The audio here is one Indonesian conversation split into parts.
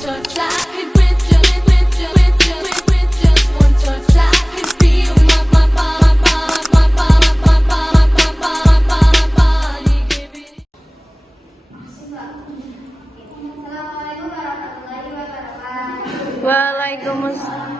touch, I could with just one touch, I could feel my body giving. Assalamualaikum warahmatullahi wabarakatuh. Waalaikumsalam.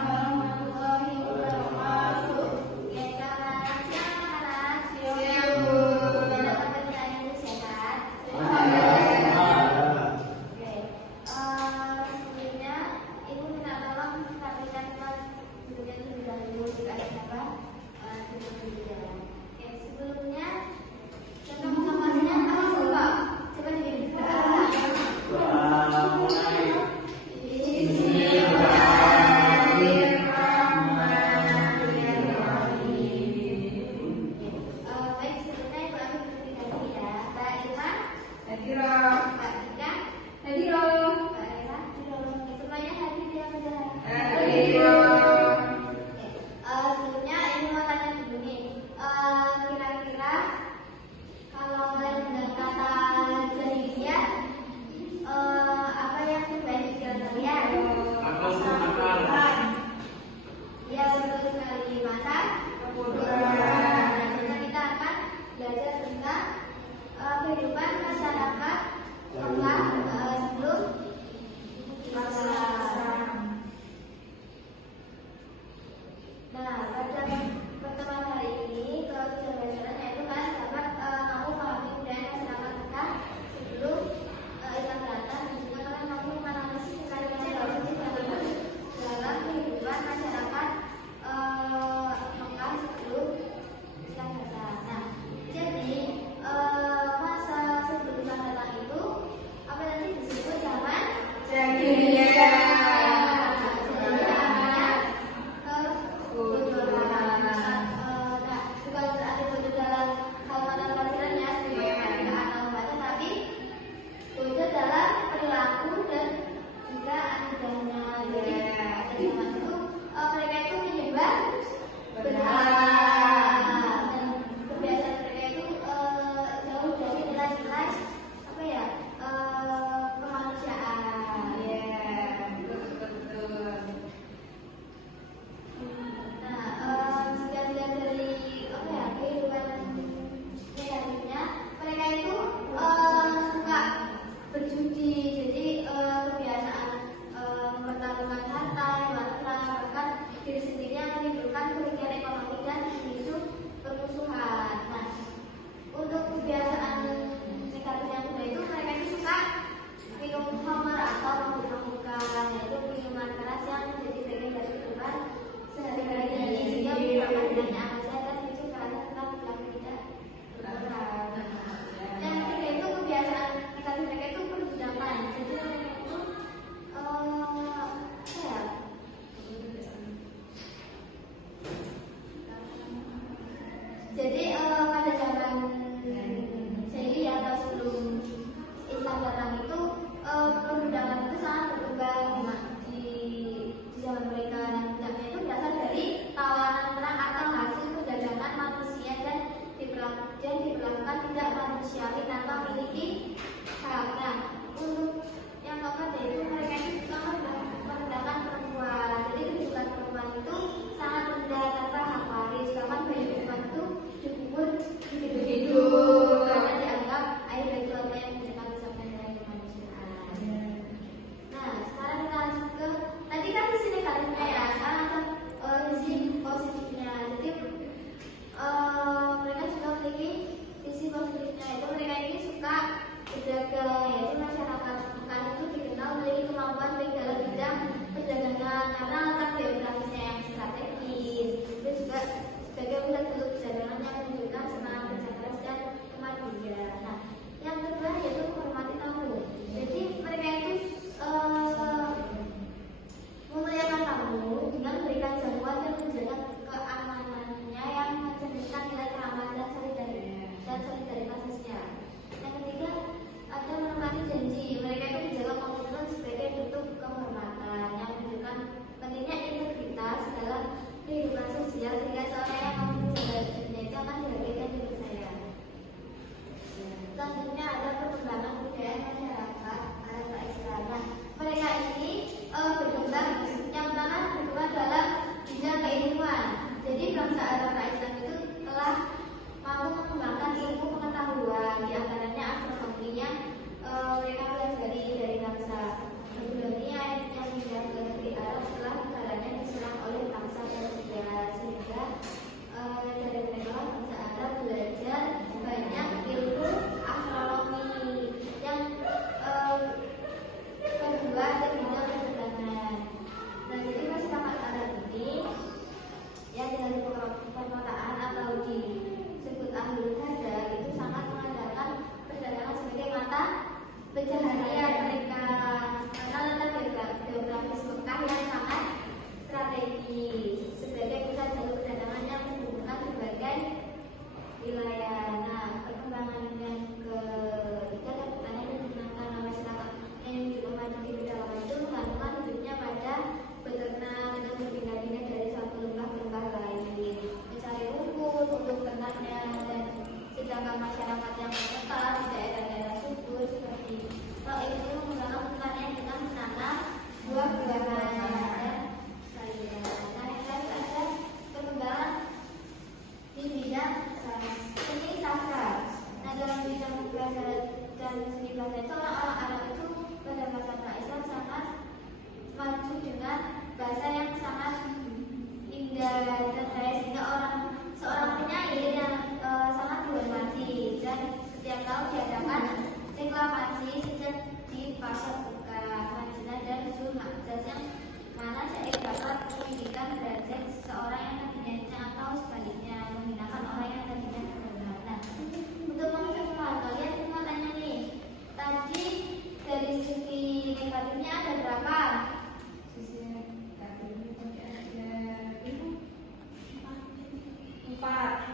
Selanjutnya ada 8.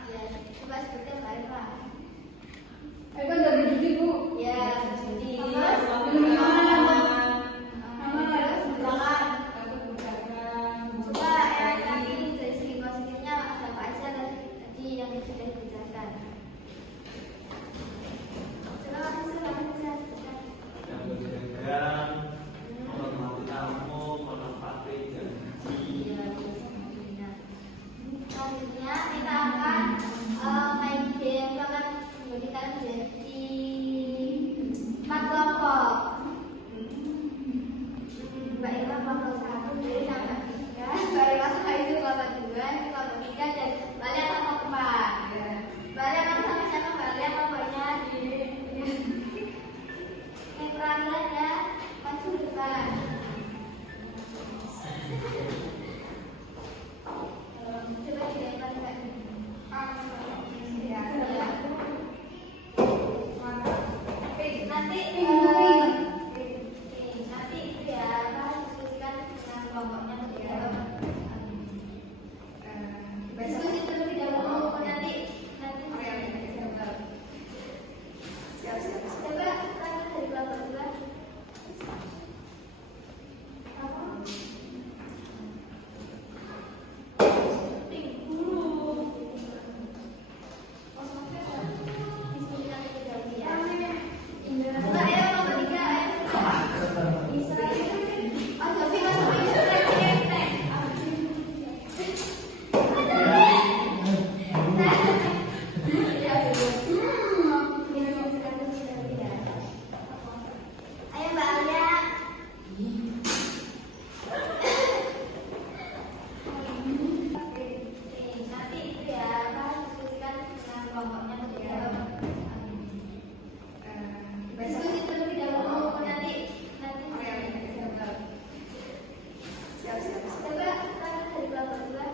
Ya, coba sebutkan Mbak Eva. Kan dari Budi, Bu. Ya, Jadi, terus belakang. Coba yang tadi dari segi positifnya ada apa aja tadi yang sudah dijelaskan. Coba langsung bisa sebutkan. yang bergerak, menghormati tamu, menempati janji. Iya, benar. Selanjutnya kita akan main game. Kita akan memberikan jadi 4 kelompok. Mbak Eva kelompok 1 dari sampai 3, Mbak Eva sama itu kelompok 2, ini kelompok 3, dan Mbak Lia kelompok 4. Mbak Lia kamu sama siapa? Mbak Lia kelompoknya di yang kurang lihat ya, maju depan. Coba dilempar Mbak. Ya. Nanti nanti itu ya kita diskusikan dengan kelompoknya terlebih diskusi terlebih dahulu nanti coba kita dari kelompok 2. Ayo Mbak Alia. Nanti itu ya kita diskusikan dengan kelompoknya terlebih dahulu. Diskusi terlebih dahulu nanti coba kita dari kelompok 2.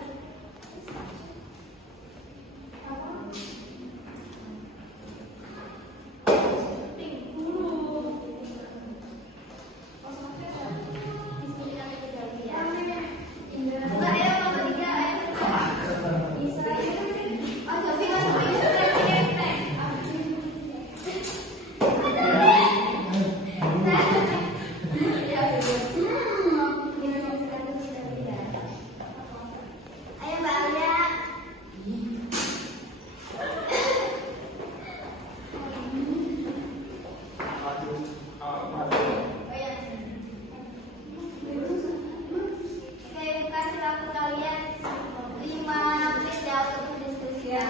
Ayo Mbak Alia. Oke, kasih waktu kalian 5 menit ya untuk berdiskusi. Ayo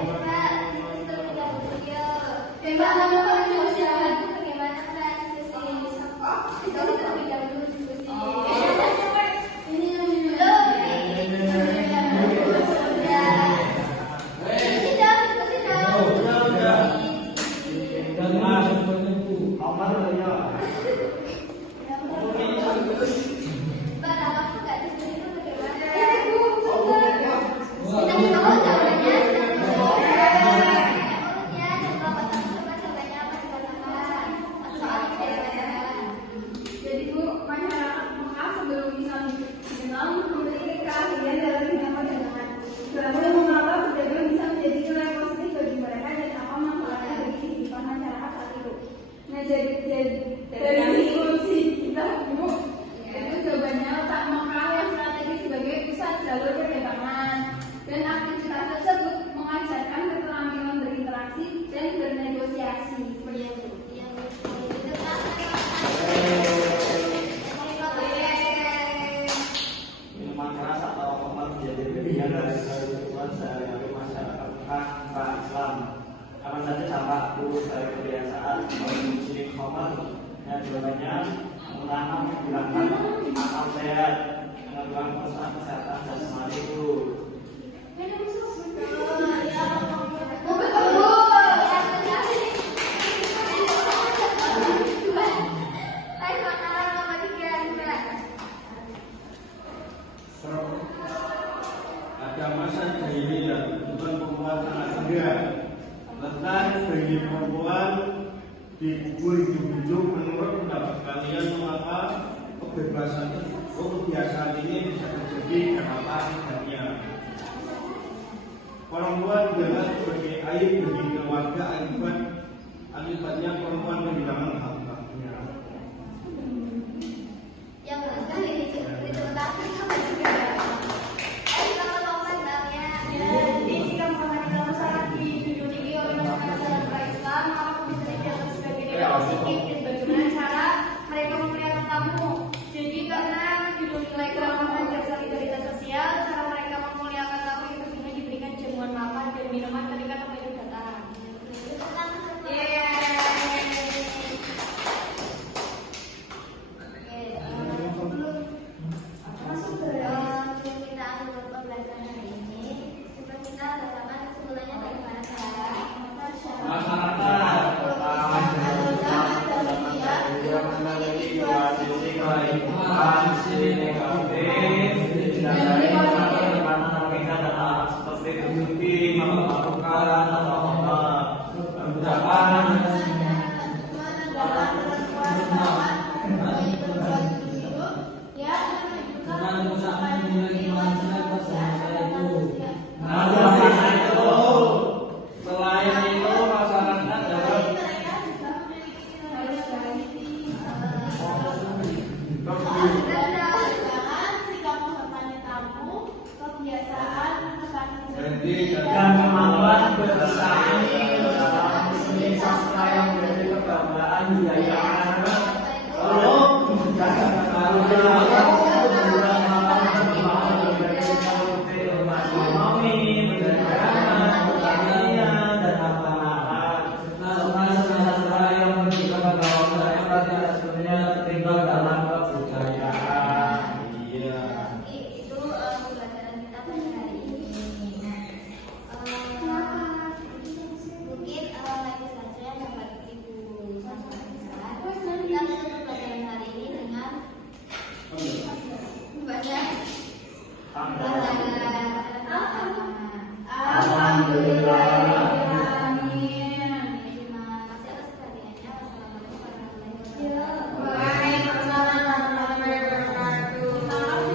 coba diskusi terlebih dahulu yuk. Mbak kamu kalau diskusi bagaimana Mbak diskusi? Diskusi terlebih dahulu diskusi. Jadi, Bu, masyarakat Mekah sebelum Islam dikenal memiliki keahlian dalam bidang perdagangan. Lalu mengapa perdagangan bisa menjadi nilai positif bagi mereka dan apa manfaatnya bagi kehidupan masyarakat saat itu? Nah, jadi dari diskusi kita, Bu, itu jawabannya letak Mekah yang strategis sebagai pusat jalur perdagangan, dan aktivitas tersebut mengajarkan keterampilan berinteraksi dan bernegosiasi. Seperti itu. Minuman keras atau alkohol menjadi pilihan dari kehidupan sehari-hari masyarakat Mekah Islam. Apa saja dampak buruk dari kebiasaan mengonsumsi khamr? Yang jawabannya pertama menghilangkan akal sehat, mengembangkan perusahaan kesehatan jasmani itu. Ada masa jahiliyah bukan perempuan sangat rendah. Bahkan bagi perempuan dikubur hidup-hidup menurut aib bagi keluarga akibatnya perempuan